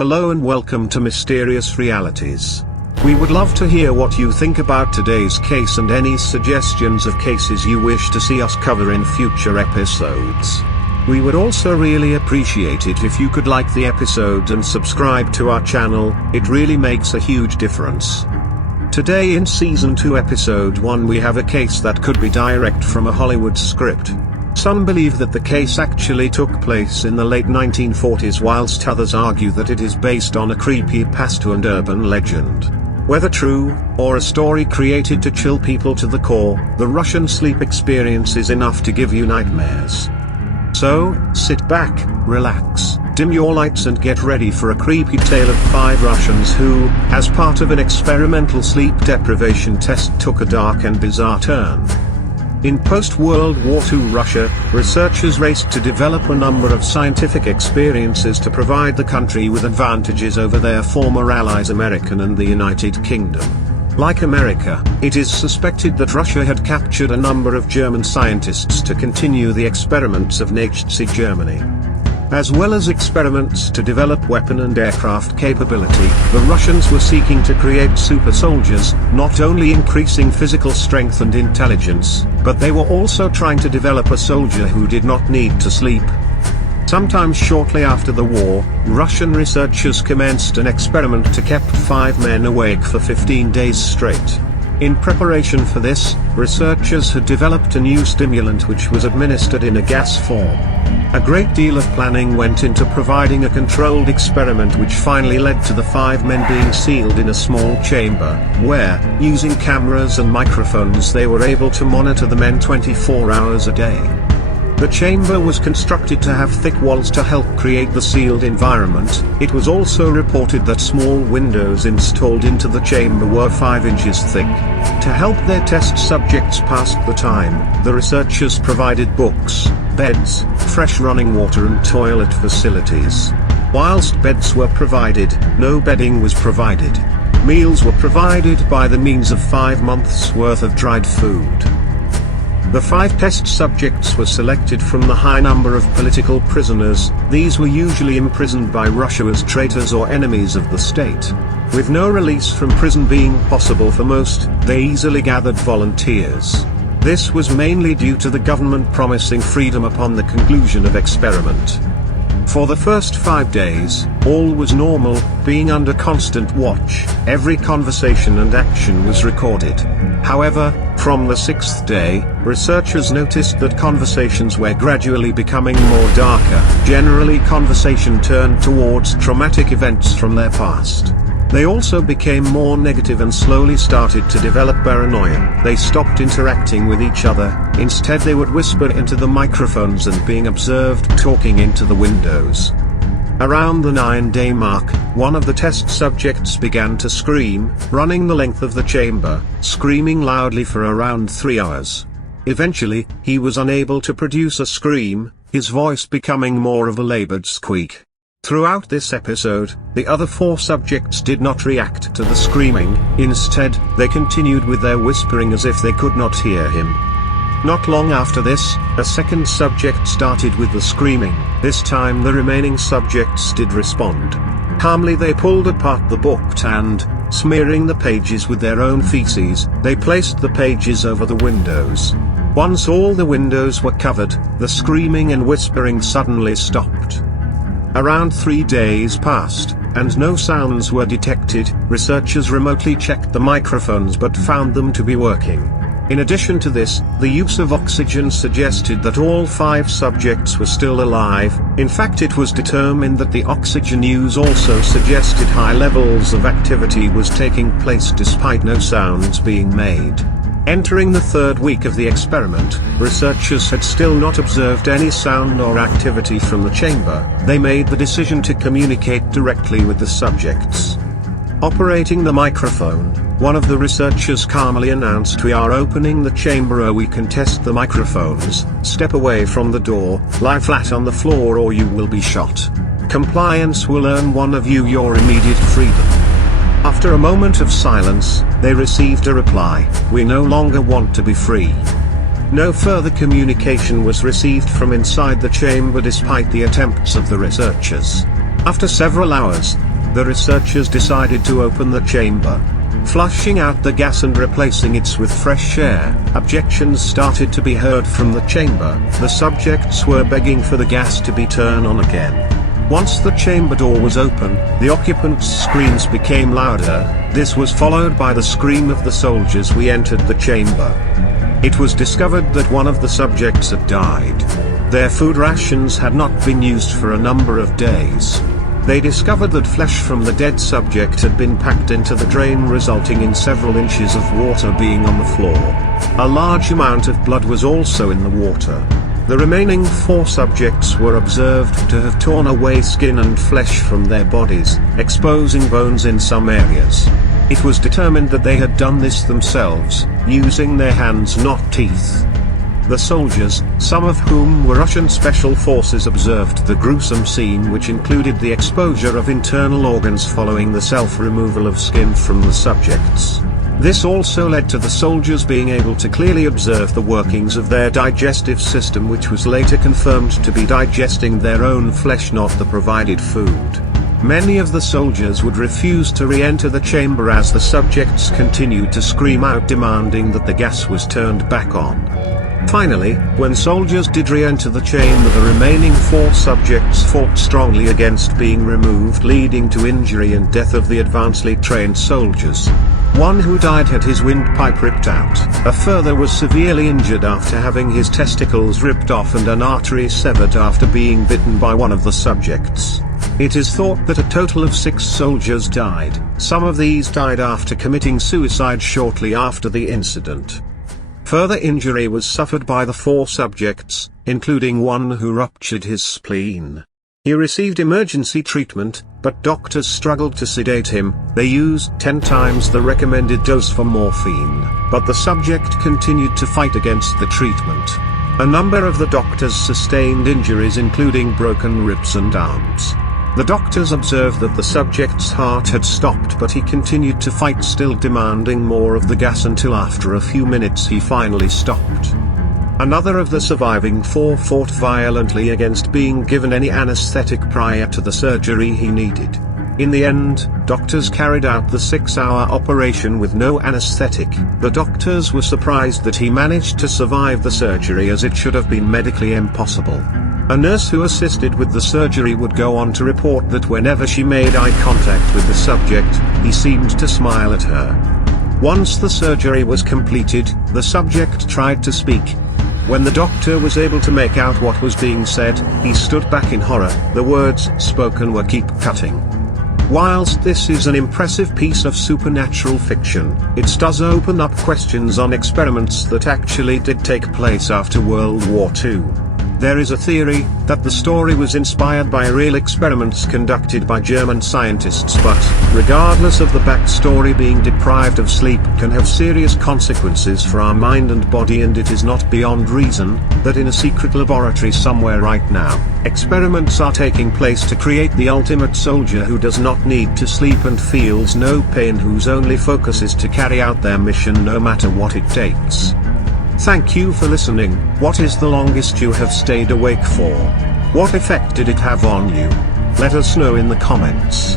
Hello and welcome to Mysterious Realities. We would love to hear what you think about today's case and any suggestions of cases you wish to see us cover in future episodes. We would also really appreciate it if you could like the episode and subscribe to our channel. It really makes a huge difference. Today in Season 2 Episode 1 we have a case that could be direct from a Hollywood script. Some believe that the case actually took place in the late 1940s, whilst others argue that it is based on a creepypasta and urban legend. Whether true, or a story created to chill people to the core, the Russian sleep experience is enough to give you nightmares. So, sit back, relax, dim your lights and get ready for a creepy tale of 5 Russians who, as part of an experimental sleep deprivation test, took a dark and bizarre turn. In post-World War II Russia, researchers raced to develop a number of scientific experiences to provide the country with advantages over their former allies America and the United Kingdom. Like America, it is suspected that Russia had captured a number of German scientists to continue the experiments of Natzi Germany. As well as experiments to develop weapon and aircraft capability, the Russians were seeking to create super soldiers, not only increasing physical strength and intelligence, but they were also trying to develop a soldier who did not need to sleep. Sometime shortly after the war, Russian researchers commenced an experiment to keep 5 men awake for 15 days straight. In preparation for this, researchers had developed a new stimulant which was administered in a gas form. A great deal of planning went into providing a controlled experiment which finally led to the 5 men being sealed in a small chamber, where, using cameras and microphones, they were able to monitor the men 24 hours a day. The chamber was constructed to have thick walls to help create the sealed environment. It was also reported that small windows installed into the chamber were 5 inches thick. To help their test subjects pass the time, the researchers provided books, beds, fresh running water and toilet facilities. Whilst beds were provided, no bedding was provided. Meals were provided by the means of 5 months' worth of dried food. The 5 test subjects were selected from the high number of political prisoners. These were usually imprisoned by Russia as traitors or enemies of the state. With no release from prison being possible for most, they easily gathered volunteers. This was mainly due to the government promising freedom upon the conclusion of experiment. For the first 5 days, all was normal, being under constant watch. Every conversation and action was recorded. However, from the 6th day, researchers noticed that conversations were gradually becoming more darker. Generally, conversation turned towards traumatic events from their past. They also became more negative and slowly started to develop paranoia. They stopped interacting with each other. Instead, they would whisper into the microphones and being observed talking into the windows. Around the 9-day mark, one of the test subjects began to scream, running the length of the chamber, screaming loudly for around 3 hours. Eventually, he was unable to produce a scream, his voice becoming more of a labored squeak. Throughout this episode, the other 4 subjects did not react to the screaming. Instead, they continued with their whispering as if they could not hear him. Not long after this, a second subject started with the screaming. This time the remaining subjects did respond. Calmly they pulled apart the book and, smearing the pages with their own feces, they placed the pages over the windows. Once all the windows were covered, the screaming and whispering suddenly stopped. Around 3 days passed, and no sounds were detected. Researchers remotely checked the microphones but found them to be working. In addition to this, the use of oxygen suggested that all 5 subjects were still alive. In fact, it was determined that the oxygen use also suggested high levels of activity was taking place despite no sounds being made. Entering the 3rd week of the experiment, researchers had still not observed any sound or activity from the chamber. They made the decision to communicate directly with the subjects. Operating the microphone, one of the researchers calmly announced, "We are opening the chamber. We can test the microphones. Step away from the door, lie flat on the floor or you will be shot. Compliance will earn one of you your immediate freedom." After a moment of silence, they received a reply, "We no longer want to be free." No further communication was received from inside the chamber despite the attempts of the researchers. After several hours, the researchers decided to open the chamber. Flushing out the gas and replacing it with fresh air, objections started to be heard from the chamber. The subjects were begging for the gas to be turned on again. Once the chamber door was open, the occupants' screams became louder. This was followed by the scream of the soldiers we entered the chamber. It was discovered that one of the subjects had died. Their food rations had not been used for a number of days. They discovered that flesh from the dead subject had been packed into the drain, resulting in several inches of water being on the floor. A large amount of blood was also in the water. The remaining 4 subjects were observed to have torn away skin and flesh from their bodies, exposing bones in some areas. It was determined that they had done this themselves, using their hands, not teeth. The soldiers, some of whom were Russian special forces, observed the gruesome scene, which included the exposure of internal organs following the self-removal of skin from the subjects. This also led to the soldiers being able to clearly observe the workings of their digestive system, which was later confirmed to be digesting their own flesh, not the provided food. Many of the soldiers would refuse to re-enter the chamber as the subjects continued to scream out, demanding that the gas was turned back on. Finally, when soldiers did re-enter the chamber, the remaining 4 subjects fought strongly against being removed, leading to injury and death of the advancedly trained soldiers. One who died had his windpipe ripped out. A further was severely injured after having his testicles ripped off and an artery severed after being bitten by one of the subjects. It is thought that a total of 6 soldiers died. Some of these died after committing suicide shortly after the incident. Further injury was suffered by the 4 subjects, including one who ruptured his spleen. He received emergency treatment, but doctors struggled to sedate him. They used 10 times the recommended dose for morphine, but the subject continued to fight against the treatment. A number of the doctors sustained injuries, including broken ribs and arms. The doctors observed that the subject's heart had stopped, but he continued to fight, still demanding more of the gas, until after a few minutes he finally stopped. Another of the surviving 4 fought violently against being given any anesthetic prior to the surgery he needed. In the end, doctors carried out the 6-hour operation with no anesthetic. The doctors were surprised that he managed to survive the surgery, as it should have been medically impossible. A nurse who assisted with the surgery would go on to report that whenever she made eye contact with the subject, he seemed to smile at her. Once the surgery was completed, the subject tried to speak. When the doctor was able to make out what was being said, he stood back in horror. The words spoken were "keep cutting." Whilst this is an impressive piece of supernatural fiction, it does open up questions on experiments that actually did take place after World War II. There is a theory that the story was inspired by real experiments conducted by German scientists, but, regardless of the backstory, being deprived of sleep can have serious consequences for our mind and body, and it is not beyond reason that in a secret laboratory somewhere right now, experiments are taking place to create the ultimate soldier who does not need to sleep and feels no pain, whose only focus is to carry out their mission no matter what it takes. Thank you for listening. What is the longest you have stayed awake for? What effect did it have on you? Let us know in the comments.